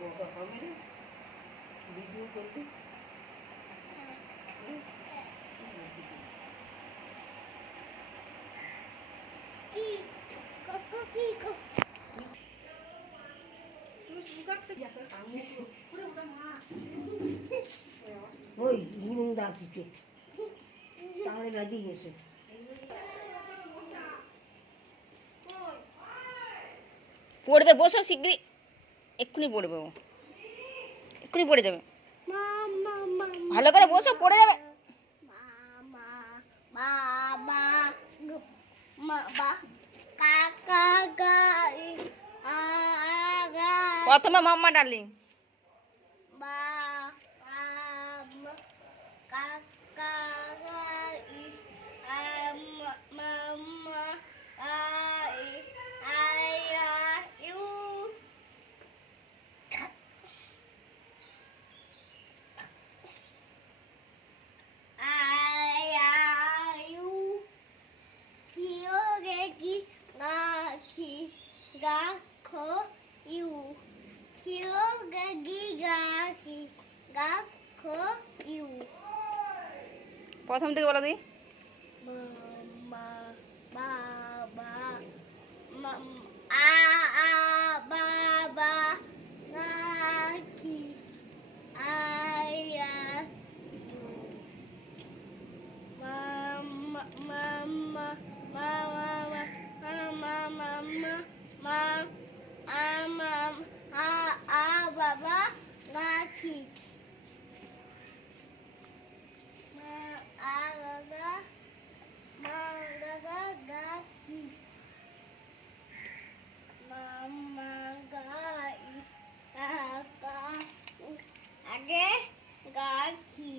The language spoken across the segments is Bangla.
বকা খাবে না ভিডিও করবে। ওই গুরুং ডাকিছে তাহলে বেঁধে গেছে। পড়বে, বসো শিগগিরই, এক্ষুনি পড়বে, ও এক্ষুনি পড়ে যাবে। ভালো করে বসো, পড়ে যাবে। প্রথমে মাম্মা ডার্লিং, প্রথম থেকে বলো দি। আগে গাছি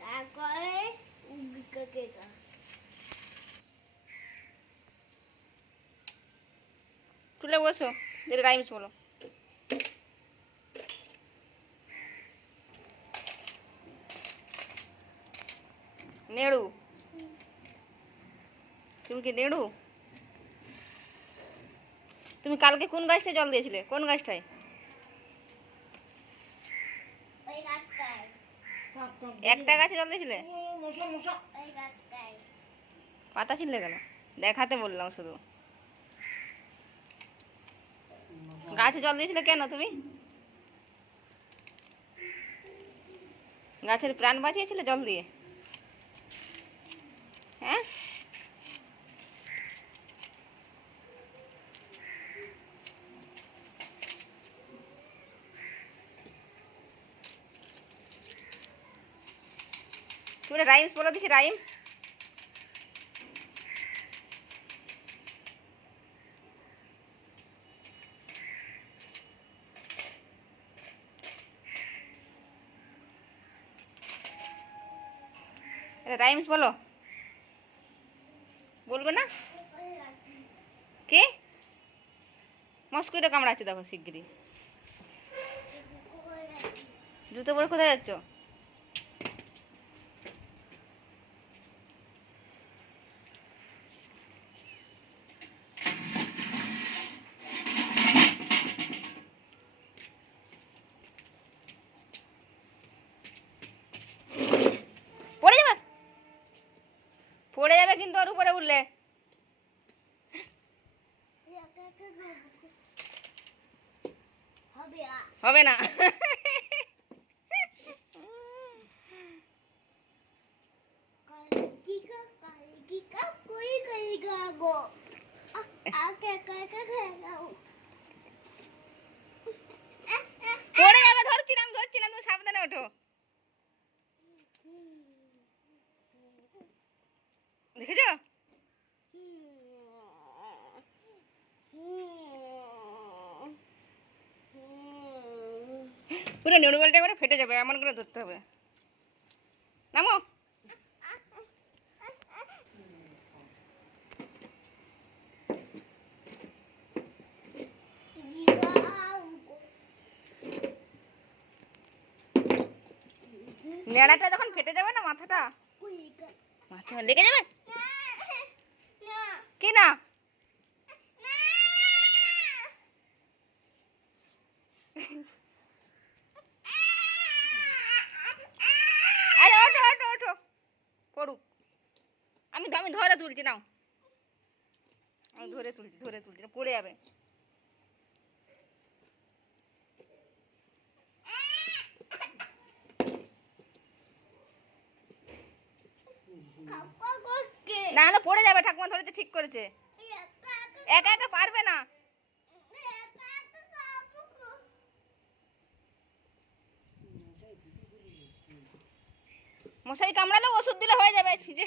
তারপরে তুলে বসো, রাইমস বলো। নেড়ু, তুমি কি নেড়ু? তুমি কালকে কোন গাছটায় জল দিয়েছিলে? কোন গাছটায়? একটা গাছে জল দিয়েছিলে? পাতা ছিঁড়লে গেল, দেখাতে বললাম শুধু। গাছে জল দিয়েছিলে কেন তুমি? গাছের প্রাণ বাঁচিয়েছিলে জল দিয়ে? হ্যাঁ, তুমি রাইমস বলো দেখি, রাইমস। রাইমস বলো, বলবে না? কে মস্কুইটো কামড়াচ্ছে দেখো শিগগিরই। জুতো পরে কোথায় যাচ্ছ? পড়ে যাবে, পড়ে যাবে কিন্তু ওর উপরে উঠলে হবে না। পড়ে যাবে, ধরছি না, তুমি সাবধানে ওঠো। দেখেছো? পুরো নেড়ু বলটা করে ফেটে যাবে, এমন করে ধরতে হবে। নামো। নেড়াটা যখন ফেটে যাবে না, মাথাটা মাথা লেগে যাবে। কি না? তুলছি নাও, আমি ধরে তুলছি না, পড়ে যাবে। কাকা করছে না না পড়ে যাবে, ঠাকুমা ধরেছে, ঠিক করেছে। একা একা একা পারবে না। মশাই কামড়ালে ওষুধ দিলে হয়ে যাবে, ছিজে